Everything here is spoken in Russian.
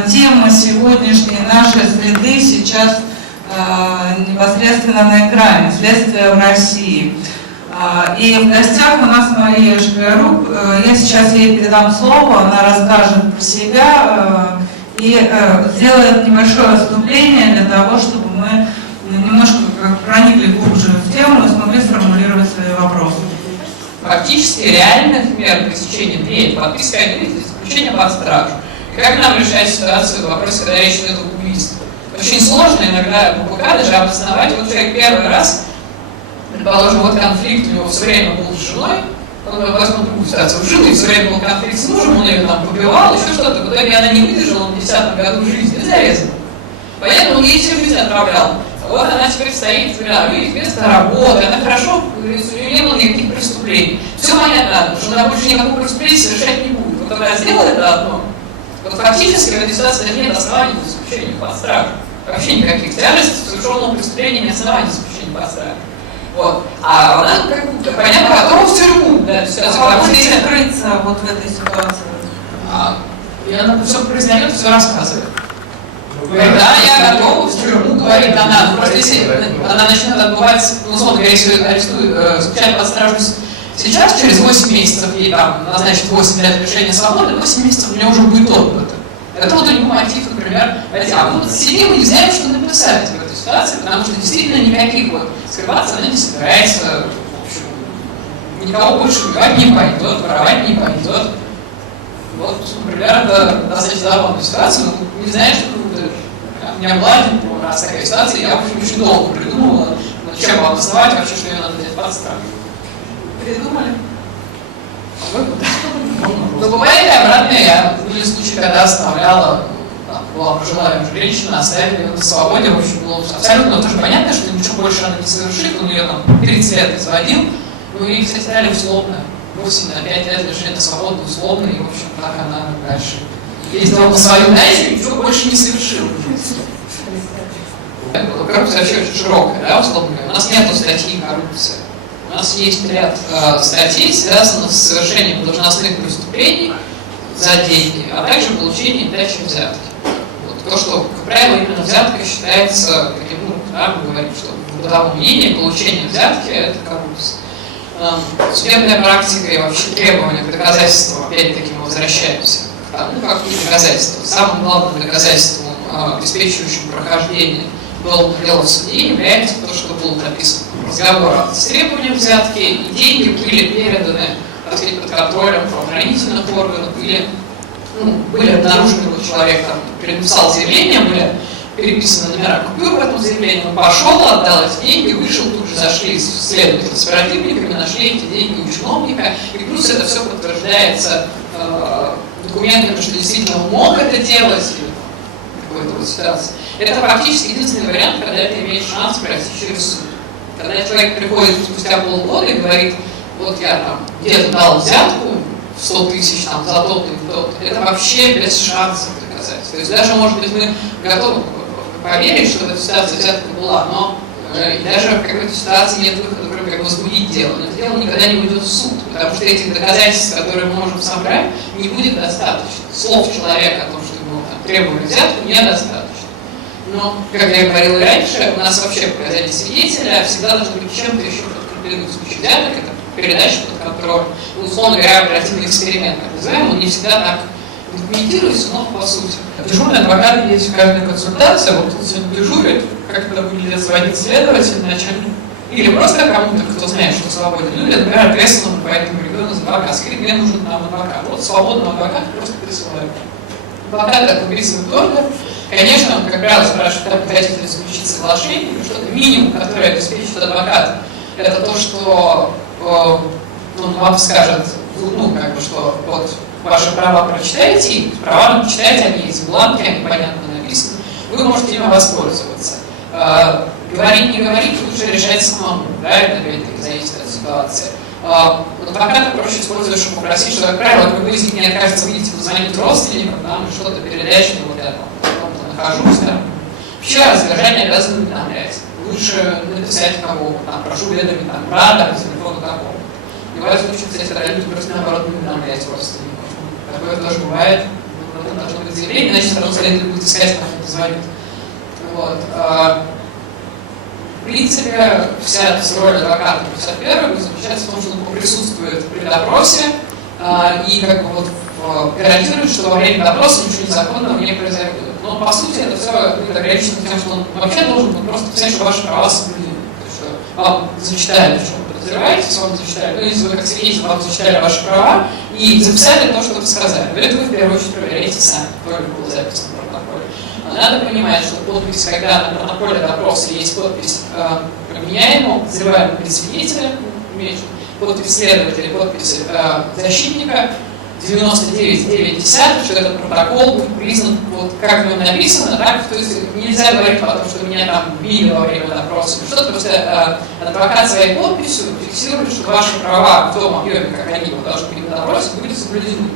тема сегодняшней нашей среды сейчас непосредственно на экране, следствие в России. И в гостях у нас Мария Шклярук. Я сейчас ей передам слово, она расскажет про себя и сделает небольшое вступление для того, чтобы мы немножко проникли глубже в тему и смогли сформулировать свои вопросы. Фактически реальных мер пресечения длит, подписка о деятельности, заключение под стражу. И как нам решать ситуацию в вопросе, когда речь идет об убийстве? Очень сложно иногда в ПК даже обосновать. Вот человек первый раз, предположим, вот конфликт у него все время был с женой, он возьмет другую ситуацию, жил, и все время был конфликт с мужем, он ее там побивал, еще что-то, в итоге она не выдержала, он в 10-м году жизни зарезана. Поэтому он ей всю жизнь отправлял. Вот она теперь стоит, вместо работы, она хорошо, у нее не было никаких преступлений. Все понятно, что она больше никакого преступления совершать не будет. Вот она сделала это одно. Вот фактически в этой ситуации даже нет оснований для заключения под стражу. Вообще никаких тяжестей совершенного преступления не оснований для заключения под стражу. Вот. А она, как будто, понятно, готова в тюрьму. Да, потому что если скрыться вот в этой ситуации. И она все признает, все рассказывает. Да, я готова в тюрьму, говорит она. Просто если она начнет отбывать, условно говоря, если арестуют, заключать под стражу сейчас, через 8 месяцев, ей там назначат 8 лет лишения свободы, 8 месяцев у нее уже будет отбыто. Это вот у него мотив, например, а мы вот сидим и не знаем, что написать в этой ситуации, потому что действительно никаких вот скрываться она не собирается, в общем, никого больше убивать не пойдет, воровать не пойдет. Вот, например, это достаточно забавная ситуация, но не знаешь, что у меня была один раз такая ситуация, я, в общем, очень долго придумывала, чем обосновать вообще, что ее надо взять под стражу. Придумали? По-моему, да. Но бывает и обратное. Были случаи, когда оставляла, была пожилая женщина, оставили ее на свободе, в общем, было абсолютно тоже понятно, что ничего больше она не совершит, он ее там 30 лет изводил, но ей, кстати, дали условно, 8 на 5 лет лишения свободы условно, и, в общем, так она дальше ездила по свою дачу и ничего больше не совершила. Коррупция вообще очень широкая, да, условно говоря. У нас нет статьи коррупции. У нас есть ряд статей, связанных с совершением должностных преступлений за деньги, а также получением и дачей взятки. Вот то, что, как правило, именно взятка считается таким, да, мы говорим, что в бытовом мнении получение взятки – это коррупция. Судебная практика и вообще требования к доказательствам, опять-таки, мы возвращаемся к тому, какие доказательства. Самым главным доказательством, обеспечивающим прохождение уголовного дела в суде, является то, что было написано в разговоре с требованием взятки, и деньги были переданы, так сказать, под контролем правоохранительных органов, или были обнаружены, вот человек там переписал заявление, были переписаны номера купюр в этом заявлении, он пошел, отдал эти деньги, вышел, тут же зашли следователи с оперативниками, нашли эти деньги у чиновника, и плюс это все подтверждается документами, что действительно он мог это делать, какой-то вот ситуации. Это фактически единственный вариант, когда ты имеешь шанс пройти через суд. Когда человек приходит спустя полгода и говорит, вот я там где-то дал взятку в 100 тысяч там, за тот и тот, это вообще без шансов доказать. То есть даже, может быть, мы готовы поверить, что эта ситуация взятка была, но даже в какой-то ситуации нет выхода, кроме как возбудить дело. Но это дело никогда не уйдет в суд, потому что этих доказательств, которые мы можем собрать, не будет достаточно. Слов человека о том, что ему требовали взятку, недостаточно. Но, как я говорил раньше, у нас вообще показания свидетеля всегда должны быть чем-то еще подкреплены. В случае взяток, это передача под контроль. Условно говоря, оперативный эксперимент, так называемый, он не всегда так документируется, но по сути. Дежурный адвокат есть в каждой консультации, вот он сегодня дежурит, как это выглядит, звонит следователь, начальник, или просто кому-то, кто знает, что свободен, или, например, ответственному по этому региону за адвокат, скорее, мне нужен нам адвокат. Вот свободного адвоката просто присылают. Адвокат так выписывает ордер. Конечно, он, как правило, спрашивает, как вы хотите заключить соглашение, или что-то минимум, которое обеспечит адвокат, это то, что он вам скажет, как бы, что вот ваши права прочитайте, права прочитайте, они есть в бланке, они понятно написаны, вы можете ими воспользоваться. Говорить, не говорить, лучше решать самому, да, это опять-таки зависит от ситуации. Адвоката проще использовать, чтобы попросить, что, как правило, как вы из них не окажется, выйдете позвонить родственникам, там, что-то передать, вот я там нахожусь, да. Вообще раздражение обязаны уведомлять. Лучше написать кого, там, прошу уведомить, там, брата, телефона такого. Бывает случай, кстати, когда люди просто наоборот не уведомляют родственников. Такое тоже бывает, потом должно быть заявление, иначе все равно следователь будет искать, кому это звонит. Вот. В принципе, вся роль адвоката 51 заключается в том, что он присутствует при допросе и как бы вот гарантирует, что во время допроса ничего незаконного не произойдет. Но по сути это все ограничено тем, что он вообще должен просто писать, что ваши права соблюдены. То есть, что вам зачитали то, что вы подозреваете, вам зачитали, ну, если вы как свидетель, вам зачитали ваши права и записали то, что вы сказали. Это вы в первую очередь проверяете сами, только было записано в протоколе. Надо понимать, что подпись, когда на протоколе допроса есть подпись обвиняемого, подозреваемого или свидетеля, подпись следователя, подпись защитника, 99,9, что этот протокол будет признан, вот как в нем написано, так, то есть нельзя говорить о том, что меня там били во время допроса, что-то, просто адвокат своей подписью фиксирует, что ваши права в том объеме, как они должны быть на допросе, были соблюдены.